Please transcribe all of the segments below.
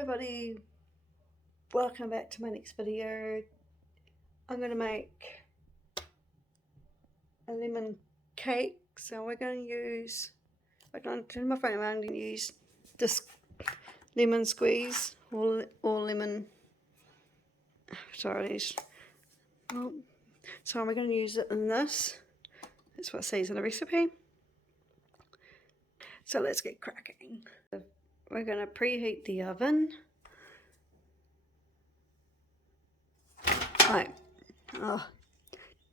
everybody, welcome back to my next video. I'm going to make a lemon cake. So we're going to use, I'm going to turn my phone around and use this lemon squeeze or lemon, sorry, so we're going to use it in this. That's what it says in the recipe. So let's get cracking. We're going to preheat the oven. Right. Oh,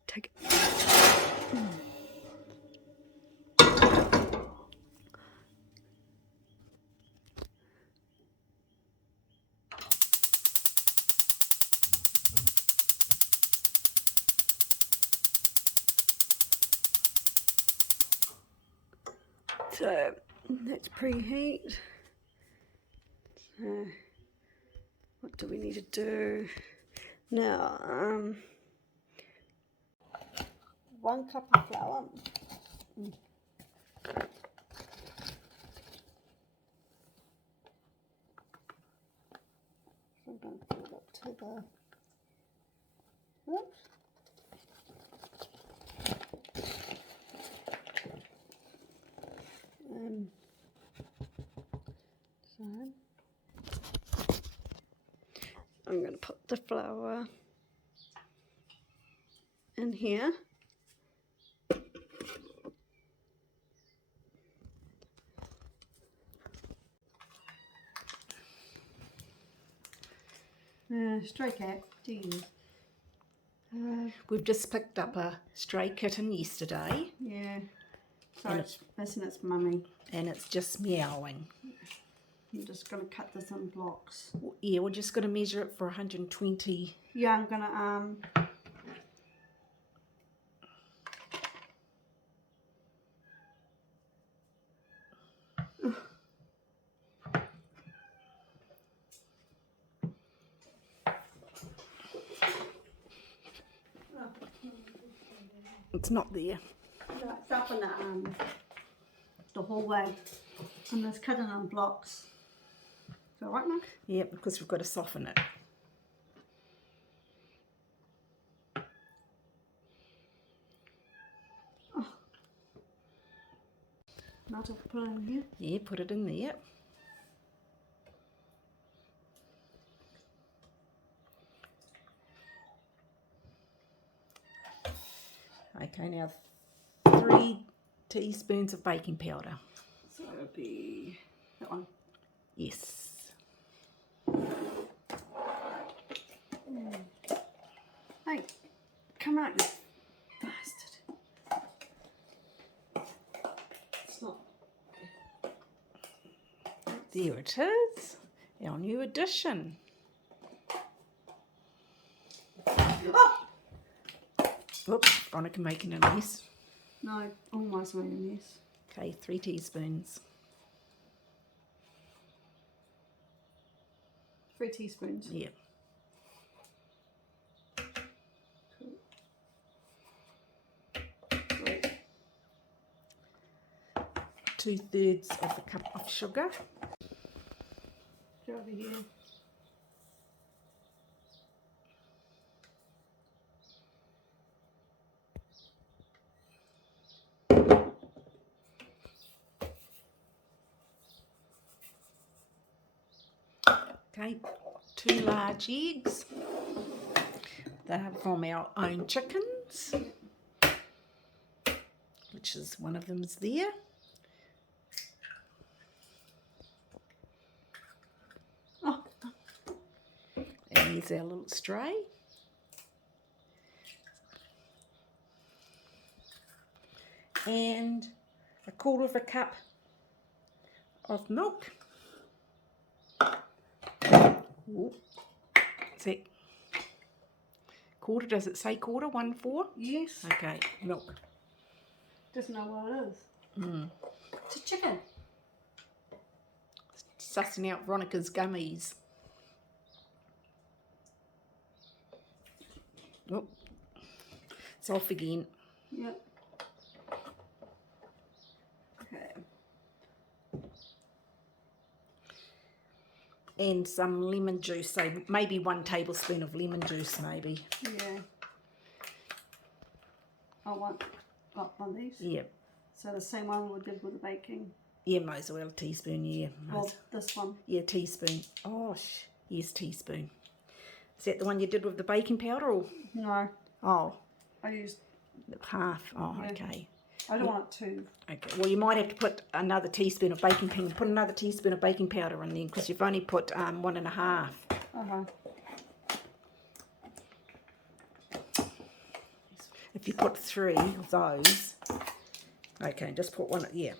take it. So let's preheat. So what do we need to do now? 1 cup of flour. I'm going to put it up to the, oops. So I'm going to put the flour in here. Stray cat, do you use? We've just picked up a stray kitten yesterday. Yeah. So it's missing its mummy. And it's just meowing. I'm just going to cut this in blocks. Yeah, we're just going to measure it for 120. Yeah, I'm going to It's not there. no, it's up in the hallway. And it's cut it in blocks. Is that right, Mum? Yeah, because we've got to soften it. Oh. Now to put it in here. Yeah, put it in there. Okay, now 3 teaspoons of baking powder. So it'll be that one. Yes. Hey, come out, you bastard. It's not. There it is. Our new addition. Oh! Whoops, Veronica making a mess. No, almost made a mess. Okay, 3 teaspoons. 3 teaspoons. Yeah. Cool. 2/3 of a cup of sugar. Go over here. Okay, 2 large eggs. They're from our own chickens, which is one of them is there. Oh. And here's our little stray. And 1/4 cup of milk. Ooh. Is that quarter? Does it say quarter? 1/4? Yes. Okay, milk. Doesn't know what it is. Mm. It's a chicken. Sussing out Veronica's gummies. Oh, it's off again. Yep. Okay. and some lemon juice. So maybe 1 tablespoon of lemon juice, maybe. Yeah. I want one of these. Yeah. So the same one we did with the baking. Yeah, might as well a teaspoon, yeah. Well, this one. Yeah, teaspoon. Oh, yes, teaspoon. Is that the one you did with the baking powder or? No, Oh, I used. half. Oh, Yeah. okay. I don't want it too. Okay. Well, you might have to put another teaspoon of baking powder. Put another teaspoon of baking powder in there because you've only put 1.5. If you put 3 of those, okay, just put 1. Yeah,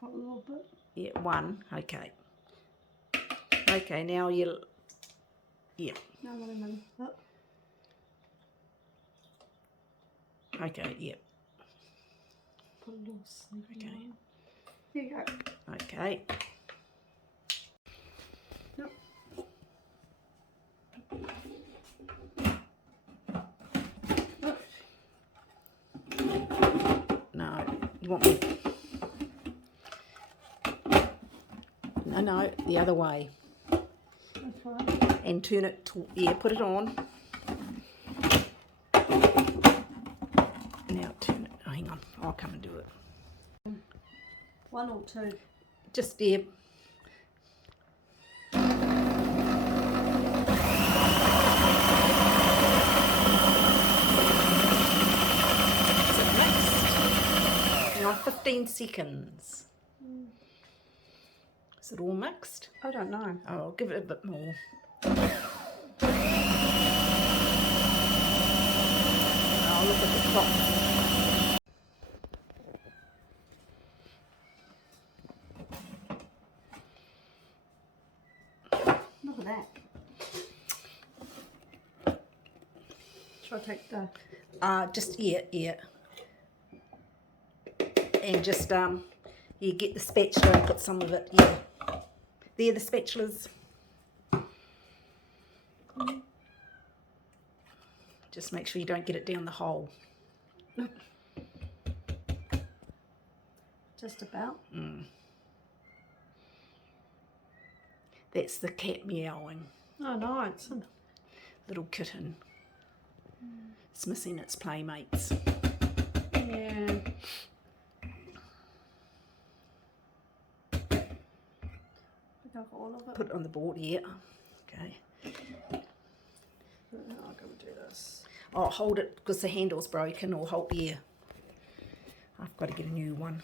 Put a little bit. yeah, 1. Okay. Okay. Now you. Yeah. No, not a minute. Oh. Okay. Yeah. Put a little sneaky Okay. one. Here you go. Okay. Yep. No, you want me? No, the other way. That's right. And turn it to, yeah, put it on. Now turn it, oh, hang on, I'll come and do it. 1 or 2. Just, yeah. Is it mixed? Hang on, 15 seconds. Is it all mixed? I don't know. Oh, I'll give it a bit more. Oh, look at the clock. Look at that. Should I take the... Just, yeah. And just, you get the spatula and put some of it, yeah. There, the spatulas. Just make sure you don't get it down the hole. Just about. That's the cat meowing. Oh, no, it's... Little kitten. It's missing its playmates. Yeah. Pick up all of it. Put it on the board, yeah. Okay. I'm going to do this. Oh, hold it because the handle's broken, or hold, yeah. I've got to get a new one.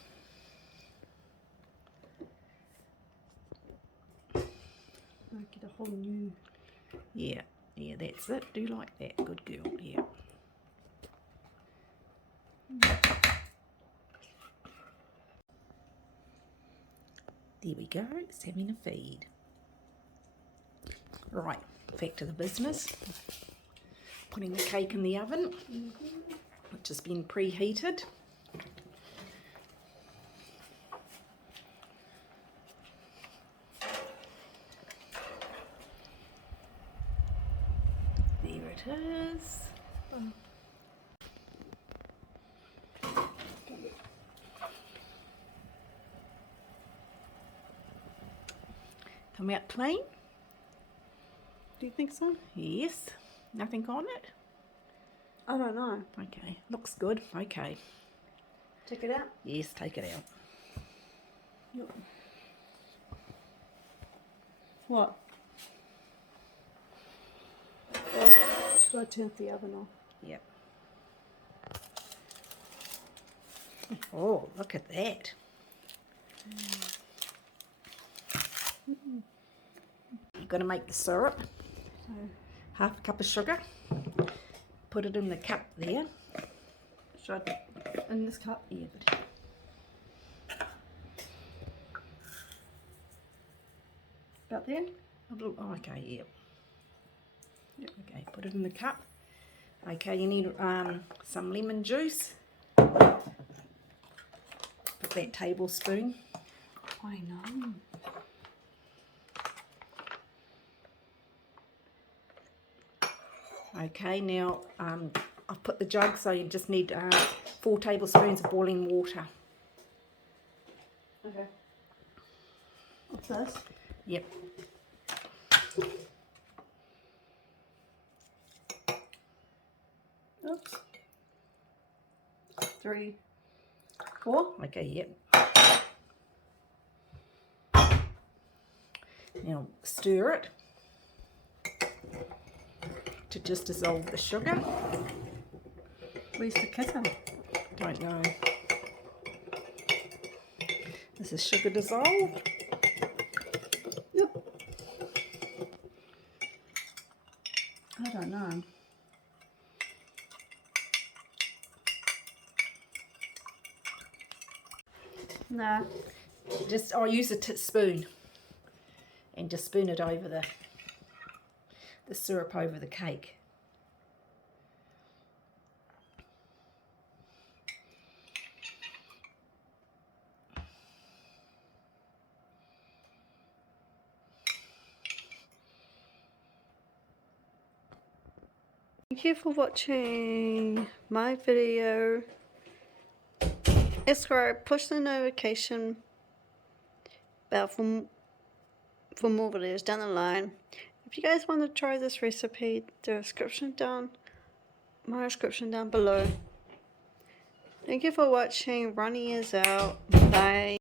I'll get a whole new... Yeah, that's it. Do like that. Good girl, yeah. There we go. It's having a feed. Right, back to the business. Putting the cake in the oven, which has been preheated. There it is. Come out clean? Do you think so? Yes. Nothing on it? I don't know. Okay. Looks good. Okay. Check it out. Yes, take it out. Yep. What? Oh, should I turn the oven off? Yep. Oh, look at that. You've got to make the syrup. So, Half a cup of sugar. Put it in the cup there. should I... In this cup? Yeah, but About there? a little, oh, okay, yeah. Yep. Okay, put it in the cup. Okay, you need some lemon juice. Put that tablespoon. I know. Okay, now I've put the jug, so you just need 4 tablespoons of boiling water. Okay. What's this? Yep. Oops. 3, 4. Okay, yep. Now stir it to just dissolve the sugar. Where's the kitten? Don't know. Is the sugar dissolved? Yep. I don't know. No. Just I'll use a spoon and just spoon it over the syrup over the cake. Thank you for watching my video. Subscribe, push the notification bell for more videos down the line. If you guys want to try this recipe, the description down below. Thank you for watching. Ronnie is out. Bye.